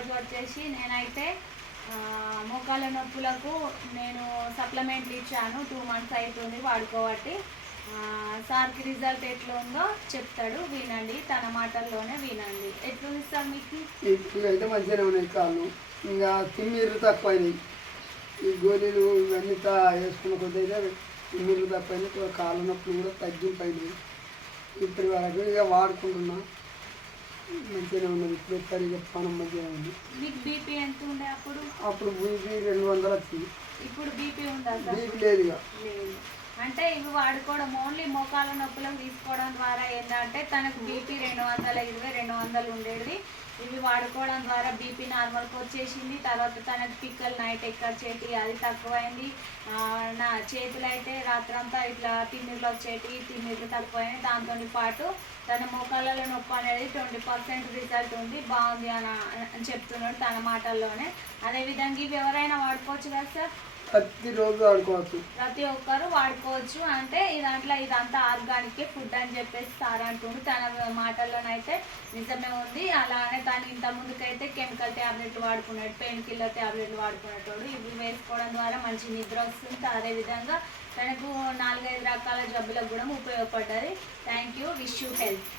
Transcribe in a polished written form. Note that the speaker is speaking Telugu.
ఈరోజు వచ్చేసి నేనైతే మోకాళ్ళ నొప్పులకు నేను సప్లిమెంట్లు ఇచ్చాను. 2 months అవుతుంది వాడుకోబట్టి. సార్కి రిజల్ట్ ఎట్లా ఉందో చెప్తాడు, వినండి, తన మాటల్లోనే వినండి. ఎట్లుంది సార్ మీకు? ఇప్పుడు అయితే మంచిగానే ఉన్నాయి కాళ్ళు, ఇంకా తిమ్మిర్లు తక్కువైనాయి. ఈ గోళీలు ఇవన్నీ వేసుకున్న కొద్ది అయితే తిమ్మిర్లు తక్కువైనాయి, కాళ్ళ నొప్పులు కూడా తగ్గిపోయినాయి. ఇప్పటి వరకు ఇక వాడుకుంటున్నా, మంచిగానే ఉన్నది. ఇప్పుడు సరిగా పానం మంచిగా ఉంది. మీకు బీపీ ఎంత ఉండే అప్పుడు? అప్పుడు బీపీ 200 వచ్చింది. ఇప్పుడు బీపీ ఉందా? బీపీ లేదు ఇక. లేదు అంటే ఇవి వాడుకోవడం ఓన్లీ మోకాళ్ళ నొప్పులకు తీసుకోవడం ద్వారా ఏంటంటే తనకు బీపీ 220 200 ఉండేది. ఇవి వాడుకోవడం ద్వారా బీపీ నార్మల్కి వచ్చేసింది. తర్వాత తనకు పిక్కలు నైట్ ఎక్కచ్చేటి అది తక్కువైంది. నా చేతులు అయితే రాత్రంతా ఇట్లా తిమ్మిర్లు వచ్చేటి, తిమ్మిర్లు తక్కువైంది. దాంతో పాటు తన మోకాళ్ళలో నొప్పి అనేది 20% రిజల్ట్ ఉంది, బాగుంది అని చెప్తున్నాడు తన మాటల్లోనే. అదేవిధంగా ఇవి ఎవరైనా వాడుకోవచ్చు కదా సార్? ప్రతిరోజు వాడుకోవచ్చు, ప్రతి ఒక్కరు వాడుకోవచ్చు. అంటే ఇదంతా ఆర్గానిక్ ఫుడ్ అని చెప్పేసి సార్ అంటుండు. తన మాటల్లోనైతే నిజమే ఉంది. అలానే తను ఇంత ముందుకైతే కెమికల్ ట్యాబ్లెట్లు వాడుకున్నాడు, పెయిన్ కిల్లర్ ట్యాబ్లెట్లు వాడుకునేటోడు. ఇవి వేసుకోవడం ద్వారా మంచి నిద్ర వస్తుంది. అదేవిధంగా తనకు 4-5 రకాల జబ్బులకు కూడా ఉపయోగపడ్డది. Thank you. Wish you health.